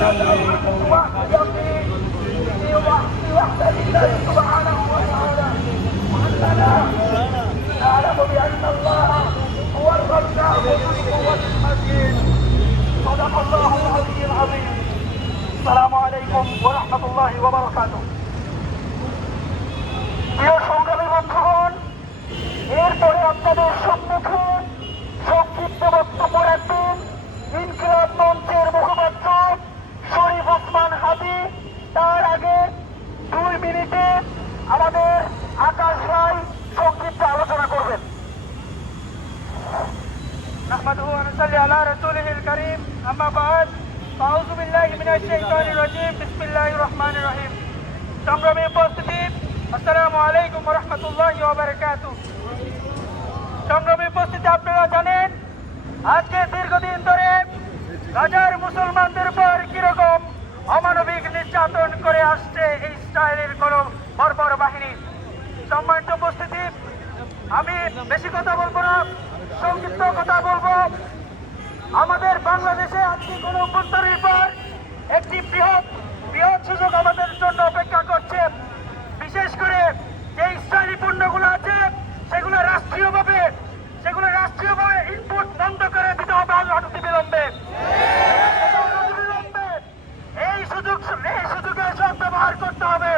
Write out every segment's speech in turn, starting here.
Shut up! نحمده ونصلي على رسوله الكريم أما بعد فأعوذ بالله من الشيطان الرجيم بسم الله الرحمن الرحيم সংগ্রামী উপস্থিতি আসসালামু আলাইকুম রহমতুল্লাহ ওবরাকাত সংগ্রামী উপস্থিতি আপনারা জানেন আজকে দীর্ঘদিন ধরে গাজার মুসলমানদের উপর কিরকম অমানবিক নির্যাতন করে আসছে এই ইসরায়েলের কোন বর্বর বাহিনী সম্মানিত উপস্থিতি আমি বেশি কথা বলব না, সংক্ষিপ্ত কথা বলব। আমাদের বাংলাদেশে আজকে কোন অভ্যন্তরের পর একটি বৃহৎ বৃহৎ সুযোগ আমাদের জন্য অপেক্ষা করছে। বিশেষ করে যে ইসরায়েলি পণ্যগুলো আছে, সেগুলো রাষ্ট্রীয়ভাবে সেগুলো রাষ্ট্রীয়ভাবে ইনপুট বন্ধ করে দিতে হবে অনতি বিলম্বে এই সুযোগ, এই সুযোগের সব ব্যবহার করতে হবে।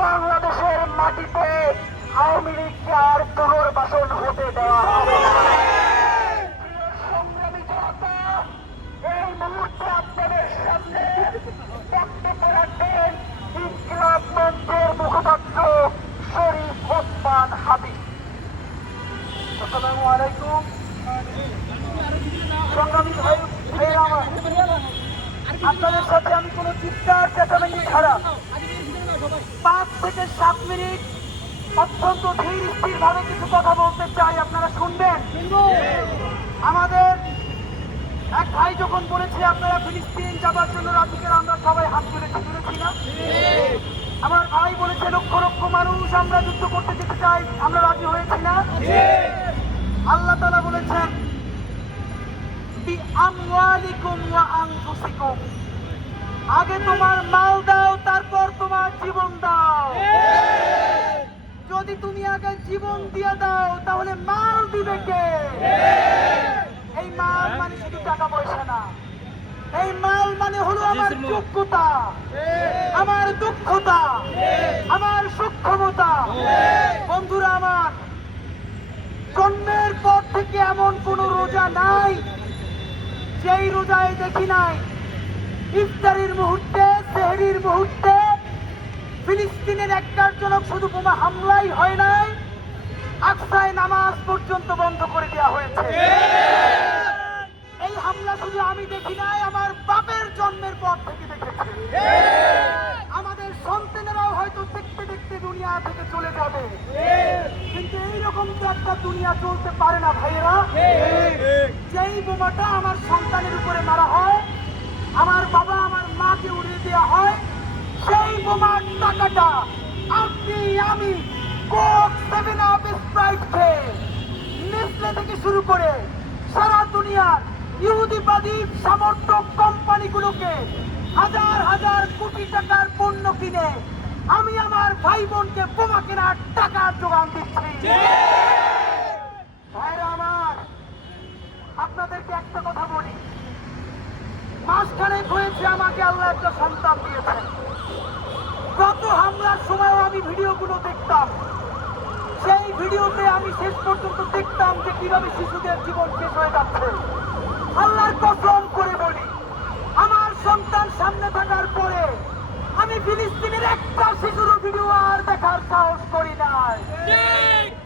বাংলাদেশের মাটিতে আওয়ামী লীগকে আর পুনর্বাসন হতে দেওয়া হবে। আপনাদের আপনাদের সাথে আমি কোনো চিৎকার, চেঁচামেচি ছাড়া পাঁচ থেকে সাত মিনিট অত্যন্ত ধীর স্থির ভাবে কিছু কথা বলতে চাই, আপনারা শুনবেন? আমাদের এক ভাই যখন বলেছে, আপনারা ফিলিস্তিন যাবার জন্য রাজুকের আমরা সবাই হাত তুলেছি তুলেছি না? আমার ভাই বলেছে, লক্ষ লক্ষ মানুষ আমরা যুদ্ধ করতে যেতে চাই, আমরা রাজি হয়েছি না? আল্লাহ তালা বলেছেন, বি আমওয়ালিকুম ওয়া আনফুসিকুম। আগে তোমার মাল দাও তারপর তোমার জীবন দাও। যদি তুমি আগে জীবন দিয়ে দাও তাহলে মাল দিবে কে? এই মাল মানে শুধু টাকা পয়সা না। এই মাল মানে হলো আমার যোগ্যতা আমার দক্ষতা আমার সক্ষমতা। বন্ধুরা আমার জন্মের পর থেকে এমন কোন রোজা নাই যেই রোজায় দেখি নাই ইফতারির মুহূর্তে, সেহরির মুহূর্তে, ফিলিস্তিনের একটারজনক শুধু বোমা হামলাই হয় নাই, আকসায় নামাজ পর্যন্ত বন্ধ করে দেওয়া হয়েছে। এই হামলা শুধু আমি দেখি নাই, আমার বাপের জন্মের পর থেকে দেখেছে। আমাদের সন্তানেরাও হয়তো দেখতে দেখতে দুনিয়া থেকে চলে যাবে। কিন্তু এইরকম তো একটা দুনিয়া চলতে পারে না, ভাইয়েরা। যেই বোমাটা আমার সন্তানের উপরে মারা হয় শুরু করে সারা দুনিয়ার ইহুদিবাদী সমর্থক কোম্পানিগুলোকে হাজার হাজার কোটি টাকার পণ্য কিনে আমি আমার ভাই বোনকে বোমা কেনার টাকার যোগান দিচ্ছি। আপনাদেরকে একটা কথা বলি। মাসখানেক হয়েছে আমাকে আল্লাহ একটা সন্তান দিয়েছেন। গত হামলার সময় আমি ভিডিওগুলো দেখতাম। সেই ভিডিওতে আমি শেষ পর্যন্ত দেখতাম যে কীভাবে শিশুদের জীবন শেষ হয়ে যাচ্ছে। আল্লাহর কসম করে বলি, আমার সন্তান সামনে থাকার পরে আমি ফিলিস্তিনের একটা শিশুর ভিডিও আর দেখার সাহস করি নাই।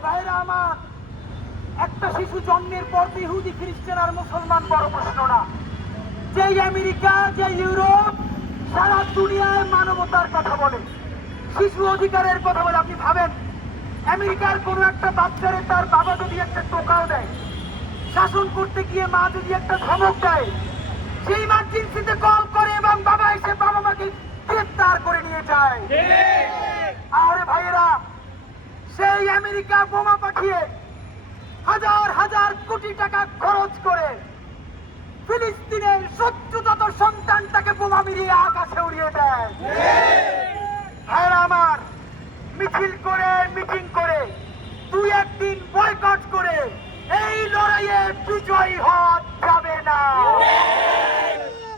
ভাইরা আমার, একটা শিশু জন্মের পর ইহুদি, খ্রিস্টান আর মুসলমান বড় প্রশ্ন না। যে আমেরিকা যে ইউরোপ, সারা দুনিয়ায় মানবতার কথা বলে, শিশু অধিকারের কথা বলে, আপনি ভাবেন? আমেরিকার কোনো একটা বাচ্চারে তার বাবা যদি একটা টোকাও দেয়, শাসন করতে গিয়ে মা যদি একটা ধমক দেয়, সেই ইমার্জেন্সিতে কল করে এবং বাবা এসে বাবা মাকে গ্রেপ্তার করে নিয়ে যায়। আরে ভাইয়েরা, সেই আমেরিকা বোমা পাঠিয়ে হাজার হাজার কোটি টাকা খরচ করে ফিলিস্তিনের শত্রুতত সন্তানটাকে বোমা মিলিয়ে আকাশে উড়িয়ে দেয়। ভাইরা আমার মিছিল করে, মিটিং করে। দুই একদিন বয়কট করে। এই লড়াইয়ে বিজয়ী হওয়া যাবে না।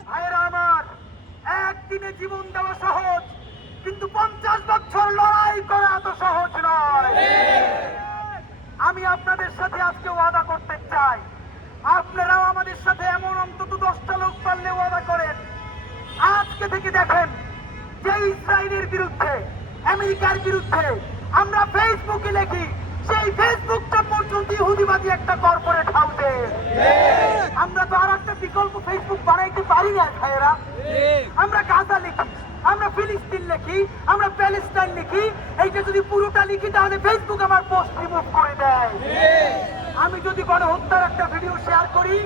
ভাইরা আমার, একদিনে জীবন দেওয়া সহজ, কিন্তু পঞ্চাশ বছর লড়াই করা এত সহজ নয়। আমি আপনাদের সাথে আজকে ওয়াদা করতে চাই। আপনারাও আমাদের সাথে এমন অন্তত দশটা লোক পারলে ওয়াদা করেন। আজকে থেকে দেখেন যে ইসরায়েলের বিরুদ্ধে আমেরিকার বিরুদ্ধে আমরা ফেসবুকে লিখি সেই ফেসবুকটা পর্যন্ত ইহুদিবাদী একটা কর্পোরেট হাউসে আমরা তো আর একটা বিকল্প ফেসবুক বানাইতে পারি না ভাইয়েরা। আমরা গাজা লিখি আমরা ফিলিস্তিন লিখি আমরা প্যালেস্টাইন লিখি। এইটা যদি পুরোটা লিখি তাহলে ফেসবুক আমার পোস্ট রিমুভ করে দেয়। আমি যদি গণহত্যার একটা ভিডিও শেয়ার করি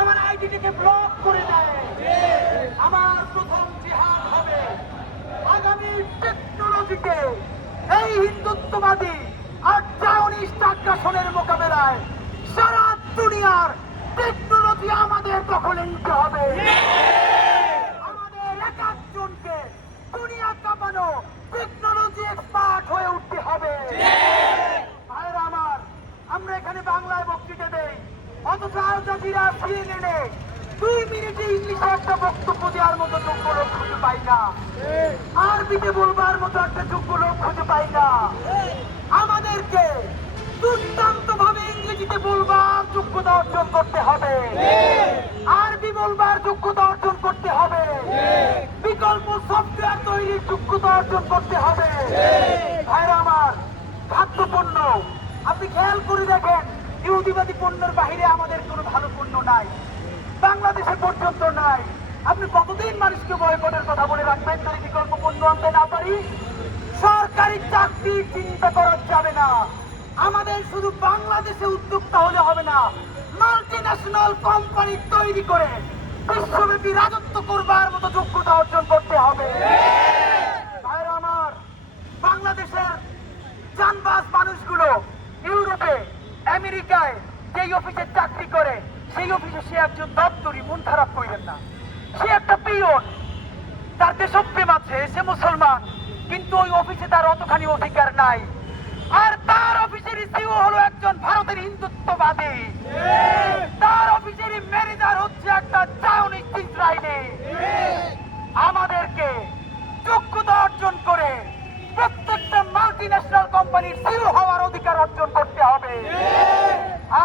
আমার আইডিটাকে ব্লক করে দেয়। আমার প্রথম জিহাদ হবে। আগামী টেকনোলজিকে এই হিন্দুত্ববাদী আর চাউনিস্ট আগ্রাসনের মোকাবেলায় সারা দুনিয়ার টেকনোলজি আমাদের দখলে নিতে হবে। আমাদের এক একজনকে দুনিয়া কাঁপানো টেকনোলজি এক্সপার্ট হয়ে উঠতে হবে। ভাইরা আমার, আমরা এখানে বাংলায় বক্তৃতা দেই। অথচ আল জাজিরা সিএনএনে যোগ্য লোক খুঁজে পাই না। আমাদেরকে দুর্দান্ত ভাবে ইংরেজিতে বলবার যোগ্যতা অর্জন করতে হবে। আরবি বলবার যোগ্যতা অর্জন করতে হবে। বিকল্প সফটওয়্যার তৈরির যোগ্যতা অর্জন করতে হবে। ভাইরা আমার খাদ্যপণ্য আপনি খেয়াল করে দেখেন, ইহুদিবাদী পণ্যের বাহিরে আমাদের কোনো ভালো পণ্য নাই। বাংলাদেশে পর্যন্ত নাই। আপনি কতদিন মানুষকে বয়কটের কথা বলে রাখবেন যদি বিকল্প পণ্য আনতে না পারি? সরকারি চাকরি চিন্তা করা যাবে না। আমাদের শুধু বাংলাদেশে উদ্যোক্তা হলে হবে না মাল্টি ন্যাশনাল কোম্পানি তৈরি করে বিশ্বব্যাপী রাজত্ব করবার মতো যোগ্যতা অর্জন করতে হবে। আমার, বাংলাদেশের জানবাস মানুষগুলো, ইউরোপে, আমেরিকায় যেই অফিসে চাকরি করে সেই অফিসে সে একজন দপ্তরি, মন খারাপ করেন না। সে একটা পিয়ন তার দেশপ্রেম আছে, সে মুসলমান, কিন্তু ওই অফিসে তার অতখানি অধিকার নাই। আর তার অফিসের সিও হলো একজন ভারতের হিন্দুত্ববাদী। তার অফিসের ম্যানেজার হচ্ছে একটা চাউনিস্ট ইসরায়েলি। আমাদেরকে যোগ্যতা অর্জন করে প্রত্যেকটা মাল্টি ন্যাশনাল কোম্পানির সিও হওয়ার অধিকার অর্জন করতে হবে।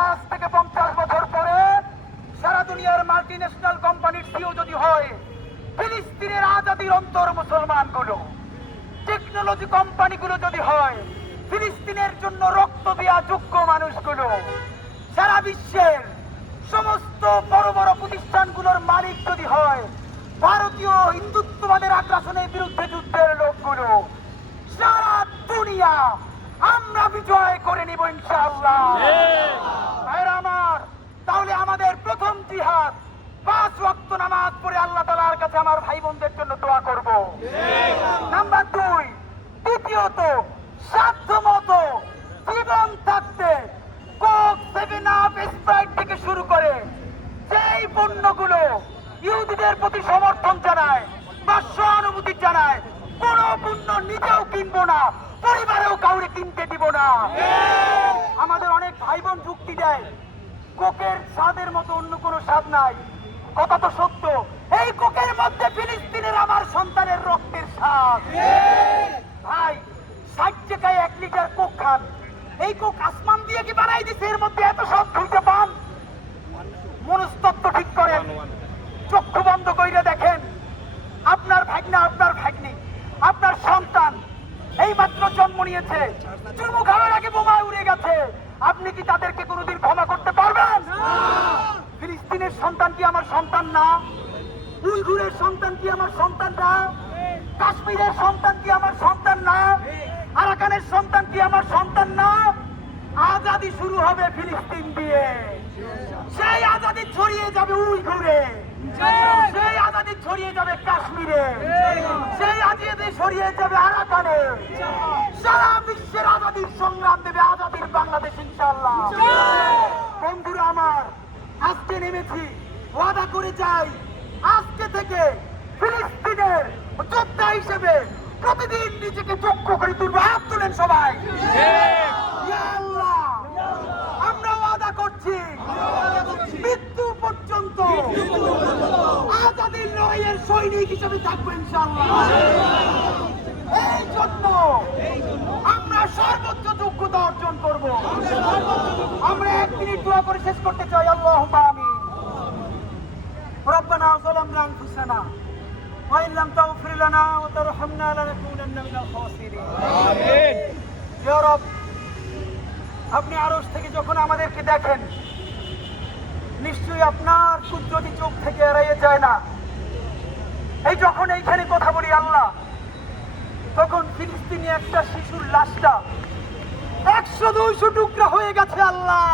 আজ থেকে পঞ্চাশ বছর পরে সারা দুনিয়ার মাল্টি ন্যাশনাল কোম্পানির সিও যদি হয় ফিলিস্তিনের আজাদির অন্তর মুসলমানগুলো টেকনোলজি কোম্পানিগুলো যদি হয় ফিলিস্তিনের জন্য রক্ত দেওয়া যোগ্য মানুষগুলো সারা বিশ্বের সমস্ত বড় বড় প্রতিষ্ঠানগুলোর মালিক যদি হয় ভারতীয় হিন্দুত্ববাদের আগ্রাসনের বিরুদ্ধে যুদ্ধের লোকগুলো সারা দুনিয়া আমরা বিজয় করে নিব ইনশাআল্লাহ। ভাইরা আমার তাহলে আমাদের প্রথম জিহাদ পাঁচ ওয়াক্ত নামাজ পড়ে আল্লাহ তালার কাছে আমার ভাই বোনদের জন্য দোয়া করব। নাম্বার দুই, দ্বিতীয়ত সাধ্য মতো জীবন থাকতে কোক সেভেন আপ স্প্রাইট থেকে শুরু করে যেই পণ্যগুলো ইহুদিদের প্রতি সমর্থন জানায়, বা সহানুভূতি জানায়, কোন পণ্য নিজেও কিনবো না, পরিবারেও কাউরে কিনতে দিব না। আমাদের অনেক ভাই বোন যুক্তি দেয়, কোকের স্বাদের মতো অন্য কোনো স্বাদ নাই। কথা তো সত্য। এই কোকের মধ্যে ফিলিস্তিনের আমার সন্তানের রক্তের স্বাদ। ভাই, ষাট টাকায় এক লিটার কোক খান। এই কোক আসমান দিয়ে কি বানাই দিছে? এর মধ্যে এত সব খুঁজে পান? মনস্তত্ব ঠিক করেন। চক্ষু বন্ধ কইরে দেখেন। আপনার ভাগ্না, আপনার ভাগ্নি, আপনার সন্তান এই মাত্র জন্ম নিয়েছে। চুমু খাওয়ার আগে বোমা উড়ে গেছে। আপনি কি তাদেরকে কোনোদিন ক্ষমা করতে পারবেন ফিলিস্তিনের সন্তান কি আমার সন্তান না? উইঘুরের সন্তান কি আমার সন্তান না? কাশ্মীরের সন্তান কি আমার সন্তান না? আরাকানের সন্তান কি আমার সন্তান না? আজাদি শুরু হবে ফিলিস্তিন দিয়ে। সেই আজাদি ছড়িয়ে যাবে উইঘুরে। সেই আজাদি ছড়িয়ে যাবে কাশ্মীরে। সেই আজাদি ছড়িয়ে যাবে আরাকানে। সারা বিশ্বের আজাদির সংগ্রাম দেবে আজাদির বাংলাদেশ, ইনশাআল্লাহ। বন্ধুরা আমার আজকে নেমেছি, ওয়াদা করে যাই। আজকে থেকে ফিলিস্তিনের যোদ্ধা হিসেবে প্রতিদিন নিজেকে যোগ্য করে তুলবো। হাত তুলেন সবাই। আমরা ওয়াদা করছি, মৃত্যু পর্যন্ত আজাদির লড়াইয়ের সৈনিক হিসেবে থাকব ইনশাআল্লাহ। এই জন্য আমরা সর্বোচ্চ যোগ্যতা অর্জন করব। আমরা এক মিনিট দোয়া করে শেষ করতে চাই আল্লাহ ربنا ظلمنا انفسنا وان لم تغفر لنا وترحمنا لنكونن من الخاسرين ইয়া রব আপনি আরশ থেকে যখন আমাদেরকে দেখেন নিশ্চয়ই আপনার কুদরতি চোখ থেকে এড়াইয়ে যায় না এই যখন এইখানে কথা বলি আল্লাহ তখন ফিলিস্তিনি একটা শিশুর লাশটা একশো দুইশো টুকরা হয়ে গেছে আল্লাহ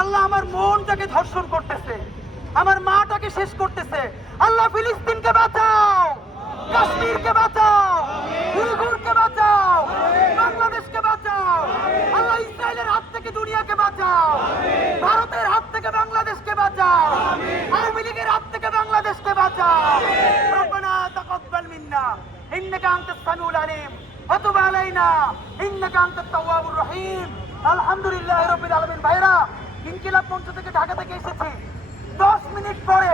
আল্লাহ আমার মনটাকে ধর্ষণ করতেছে আমার মাটাকে শেষ করতেছে আল্লাহ ফিলিস্তিনকে বাঁচাও কাশ্মীরকে বাঁচাও উইঘুরকে বাঁচাও বাংলাদেশকে বাঁচাও আল্লাহ ইসরায়েলের হাত থেকে দুনিয়াকে বাঁচাও ভারতের হাত থেকে বাংলাদেশকে বাঁচাও আওয়ামী লীগের হাত থেকে বাংলাদেশকে বাঁচাও রব্বানা তাকাব্বাল মিন্না ইন্নাকা আনতাস সামিউল আলিম وتب علينا انك انت التواب الرحيم আলহামদুলিল্লাহ রাব্বিল আলামিন ভাইরা ইনকিলাব মঞ্চ থেকে ঢাকা থেকে এসেছি দশ মিনিট পরে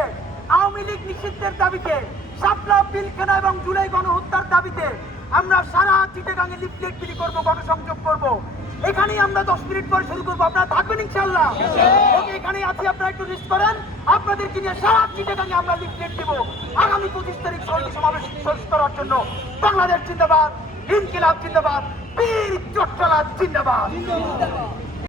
আওয়ামী লীগ নিষিদ্ধের দাবিতে শাপলা, পিলখানা এবং জুলাই গণহত্যার দাবিতে আমরা সারা চিটাগাঙে লিফলেট বিলি করব, গণসংযোগ করব। এখানেই আমরা দশ মিনিট পরে শুরু করব। আপনারা থাকবেন ইনশাল্লাহ ওকে, এখানেই আছি। আপনারা একটু লিস্ট করেন। আপনাদেরকে নিয়ে সারা চিটাগাঙে আমরা লিফলেট দেবো। আগামী পঁচিশ তারিখ সরকারি সমাবেশ শেষ করার জন্য বাংলাদেশ জিন্দাবাদ, ইনকিলাব জিন্দাবাদ, বীর চট্টলা জিন্দাবাদ।